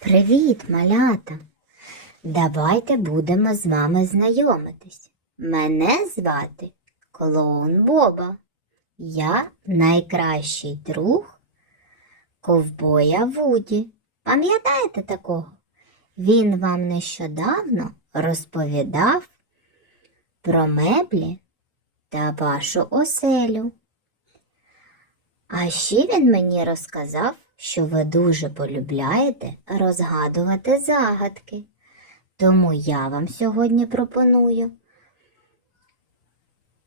Привіт, малята! Давайте будемо з вами знайомитись. Мене звати Клоун Боба. Я найкращий друг ковбоя Вуді. Пам'ятаєте такого? Він вам нещодавно розповідав про меблі та вашу оселю. А ще він мені розказав, що ви дуже полюбляєте розгадувати загадки. Тому я вам сьогодні пропоную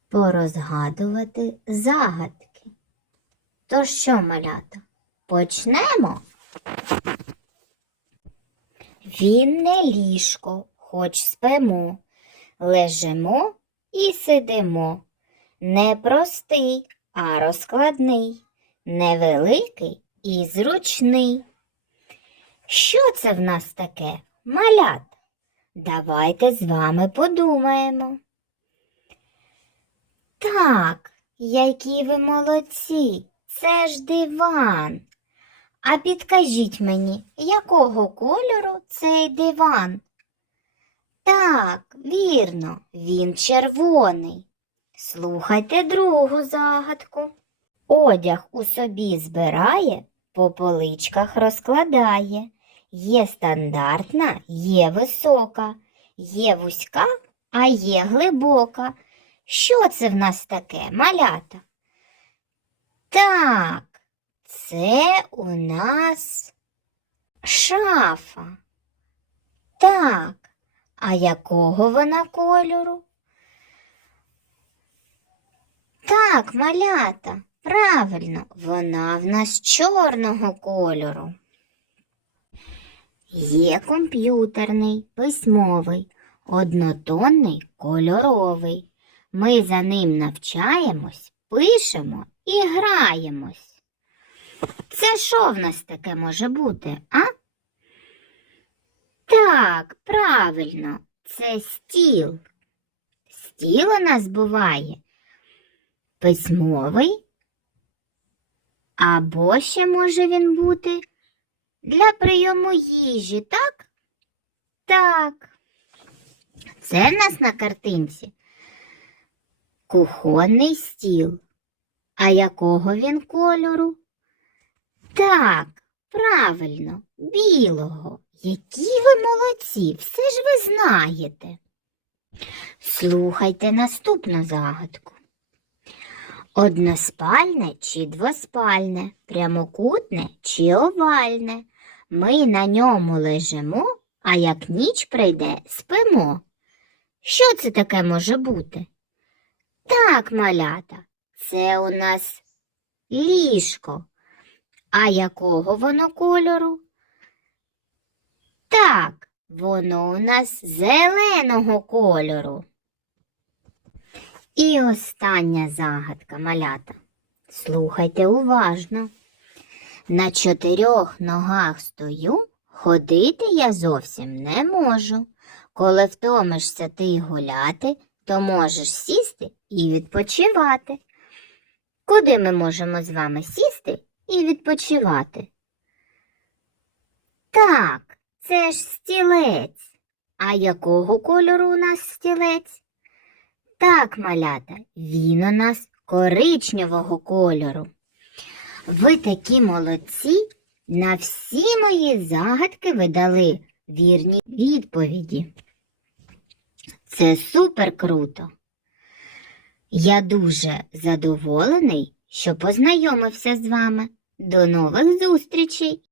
порозгадувати загадки. То що, малята, почнемо? Він не ліжко, хоч спимо, лежимо і сидимо. Не простий, а розкладний, невеликий і зручний. Що це в нас таке, малят? Давайте з вами подумаємо. Так, які ви молодці, це ж диван. А підкажіть мені, якого кольору цей диван? Так, вірно, він червоний. Слухайте другу загадку. Одяг у собі збирає, по поличках розкладає. Є стандартна, є висока, є вузька, а є глибока. Що це в нас таке, малята? Так, це у нас шафа. Так, а якого вона кольору? Так, малята, правильно, вона в нас чорного кольору. Є комп'ютерний, письмовий, однотонний, кольоровий. Ми за ним навчаємось, пишемо і граємось. Це що в нас таке може бути, а? Так, правильно, це стіл. Стіл у нас буває письмовий, або ще може він бути для прийому їжі, так? Так. Це в нас на картинці кухонний стіл. А якого він кольору? Так, правильно, білого. Які ви молодці, все ж ви знаєте. Слухайте наступну загадку. Односпальне чи двоспальне, прямокутне чи овальне. Ми на ньому лежимо, а як ніч прийде, спимо. Що це таке може бути? Так, малята, це у нас ліжко. А якого воно кольору? Так, воно у нас зеленого кольору. І остання загадка, малята. Слухайте уважно. На чотирьох ногах стою, ходити я зовсім не можу. Коли втомишся ти гуляти, то можеш сісти і відпочивати. Куди ми можемо з вами сісти і відпочивати? Так, це ж стілець. А якого кольору у нас стілець? Так, малята, він у нас коричневого кольору. Ви такі молодці, на всі мої загадки ви дали вірні відповіді. Це супер круто. Я дуже задоволений, що познайомився з вами. До нових зустрічей!